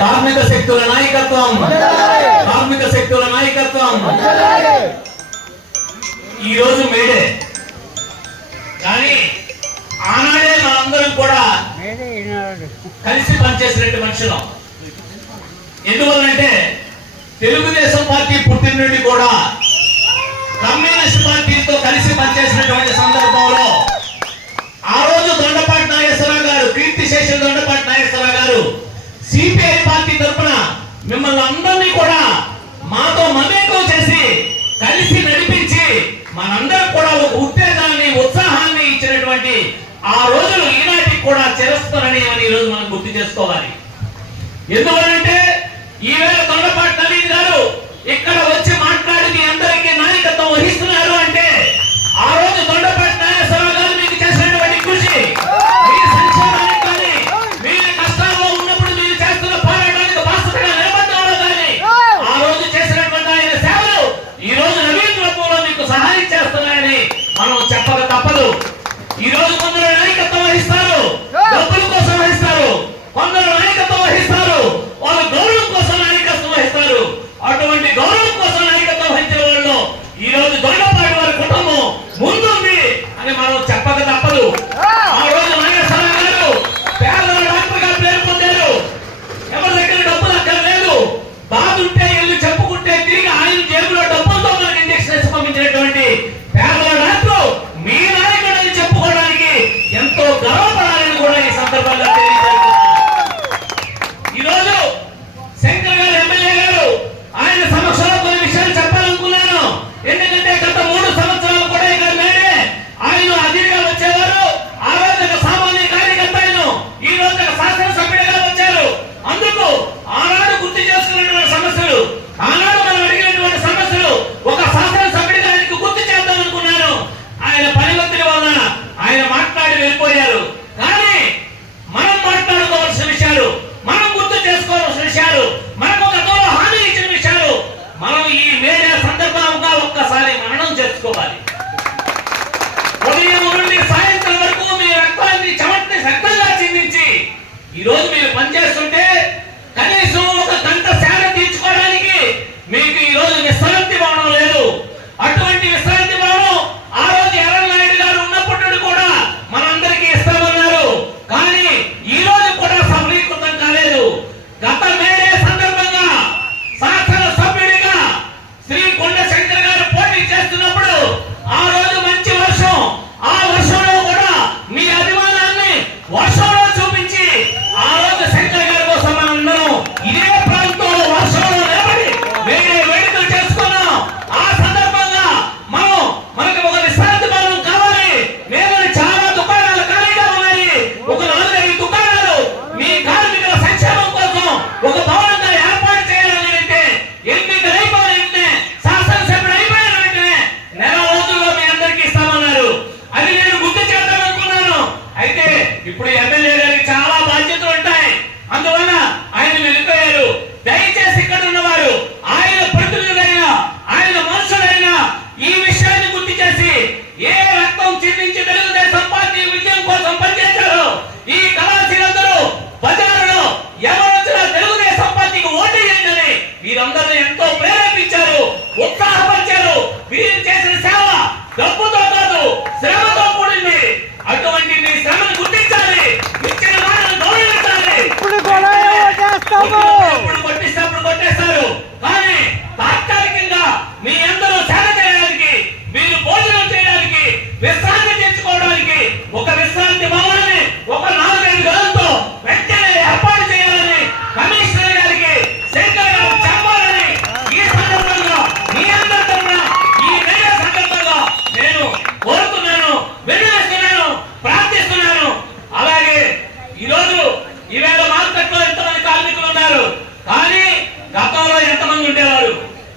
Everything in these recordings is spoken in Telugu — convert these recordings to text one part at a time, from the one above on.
కార్మిక శక్తుల నాయకత్వం. కార్మిక శక్తుల నాయకత్వం. ఈ రోజు మేడే. కానీ ఆనాడే మనందరం కూడా కలిసి పనిచేసినట్టు మనుషులం. ఎందువల్లంటే తెలుగుదేశం పార్టీ పుట్టిన నుండి కూడా కమ్యూనిస్ట్ పార్టీతో కలిసి పనిచేసినటువంటి సందర్భంలో ఆ రోజు దొండపాటి నాగేశ్వరరావు గారు కీర్తి శేషన్ దొండపాటి నాగేశ్వరరావు గారు సిపిఐ పార్టీ తరఫున మిమ్మల్ని అందరినీ కూడా మాతో మమేకం చేసి కలిసి నడిపించి మనందరికి కూడా ఒక ఉత్తేజాన్ని ఉత్సాహాన్ని ఇచ్చినటువంటి ఆ రోజులు ఈనాటికి కూడా చేరుస్తారని అని ఈరోజు మనం గుర్తు చేసుకోవాలి. ఎందువలంటే ఈవేళ తొండపాటు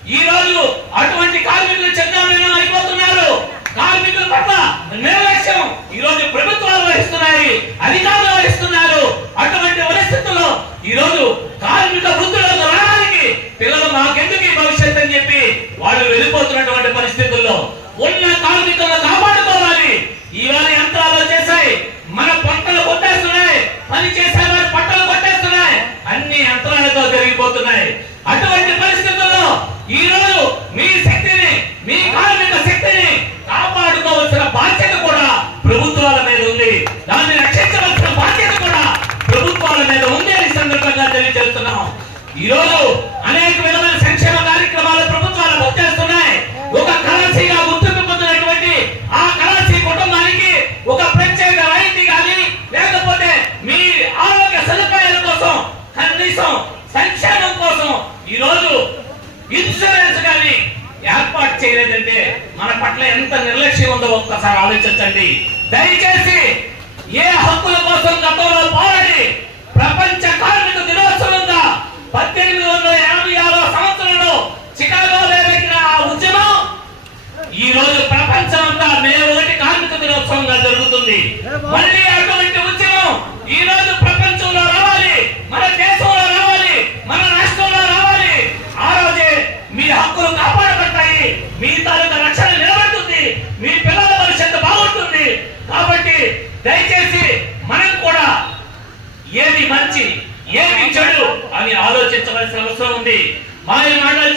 ఈ రోజు అటువంటి కార్మికులు చంద్రబాబు అయిపోతున్నారు. కార్మికుల పట్ల నిర్లక్ష్యం ఈ రోజు ప్రభుత్వాలు వహిస్తున్నాయి అధికారులు వహిస్తున్నారు. అటువంటి పరిస్థితుల్లో ఈ రోజు కార్మిక వృద్ధులకు రావడానికి పిల్లలు మాకెందుకు భవిష్యత్ అని చెప్పి వాళ్ళు వెళ్ళిపోతున్నటువంటి పరిస్థితుల్లో ఉన్న కార్మికులను కాపాడుకోవాలి. ఇవాళ యంత్రాలు చేశాయి మన పంటలు కొట్టేస్తున్నాయి. పని చేసే వారి పంటలు కొట్టేస్తున్నాయి. అన్ని యంత్రాలతో జరిగిపోతున్నాయి. They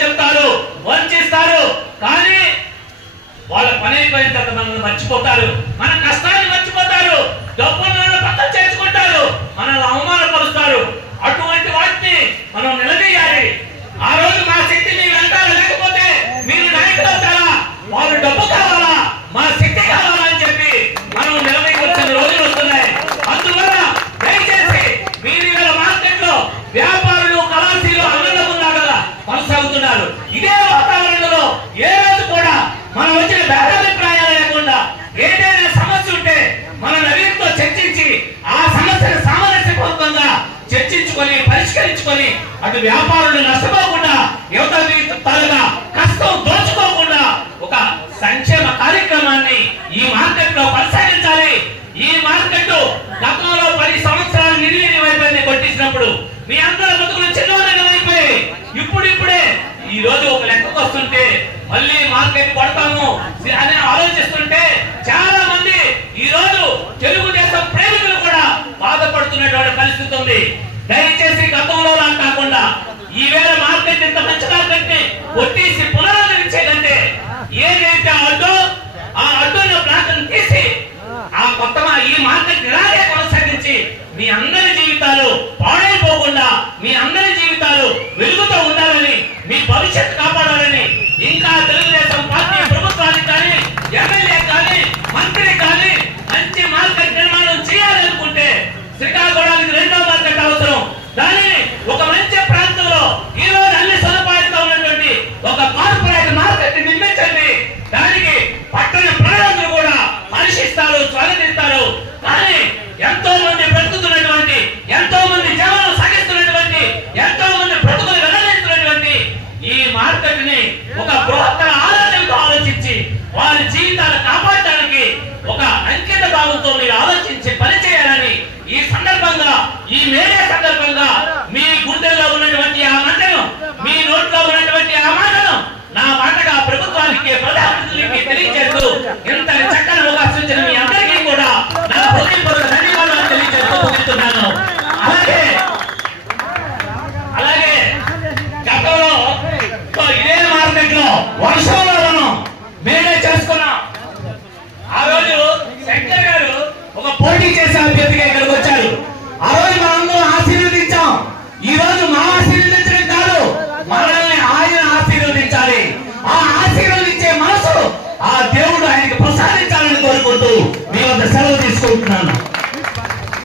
చెప్తారు వంచిస్తారు. కానీ వాళ్ళ పని అయిపోయిన తర్వాత మనల్ని మర్చిపోతారు. మన కష్టాన్ని మర్చిపోతారు. డబ్బులను పక్కన చేసుకుంటారు మనల్ని అవమానపరుస్తారు. అటువంటి వాటిని మనం నిలదీయాలి. ఆ రోజు అటు వ్యాపారులు నష్టపోకుండా యువత తాలూకా కష్టం దోచుకోకుండా ఒక సంక్షేమ కార్యక్రమాన్ని ఈ మార్కెట్లో కొనసాగించాలి. ఈ మార్కెట్ గతంలో పది సంవత్సరాలు నిర్వీని వైపు కొట్టించినప్పుడు. మీ అందరూ బతుకులు చిన్నవాళ్ళైపోయి ఇప్పుడు ఇప్పుడే ఈ రోజు ఒక లెక్కకు వస్తుంటే మళ్ళీ మార్కెట్ కొడతాము అని ఆలోచిస్తుంటే చాలా మంది ఈ రోజు తెలుగుదేశం ప్రేమికులు కూడా బాధపడుతున్నటువంటి పరిస్థితి ఉంది. కొట్టేసి పునరుద్ధరించేదంటే ఏదైతే ఆ అడ్డు ఆ అడ్డోలో ప్రాంతం తీసి ఆ కొత్త ఈ మార్గం ఇలాగే కొనసాగించి మీ అందరి జీవితాలు పాడైపోకుండా మీ అందరి Pedro. Entra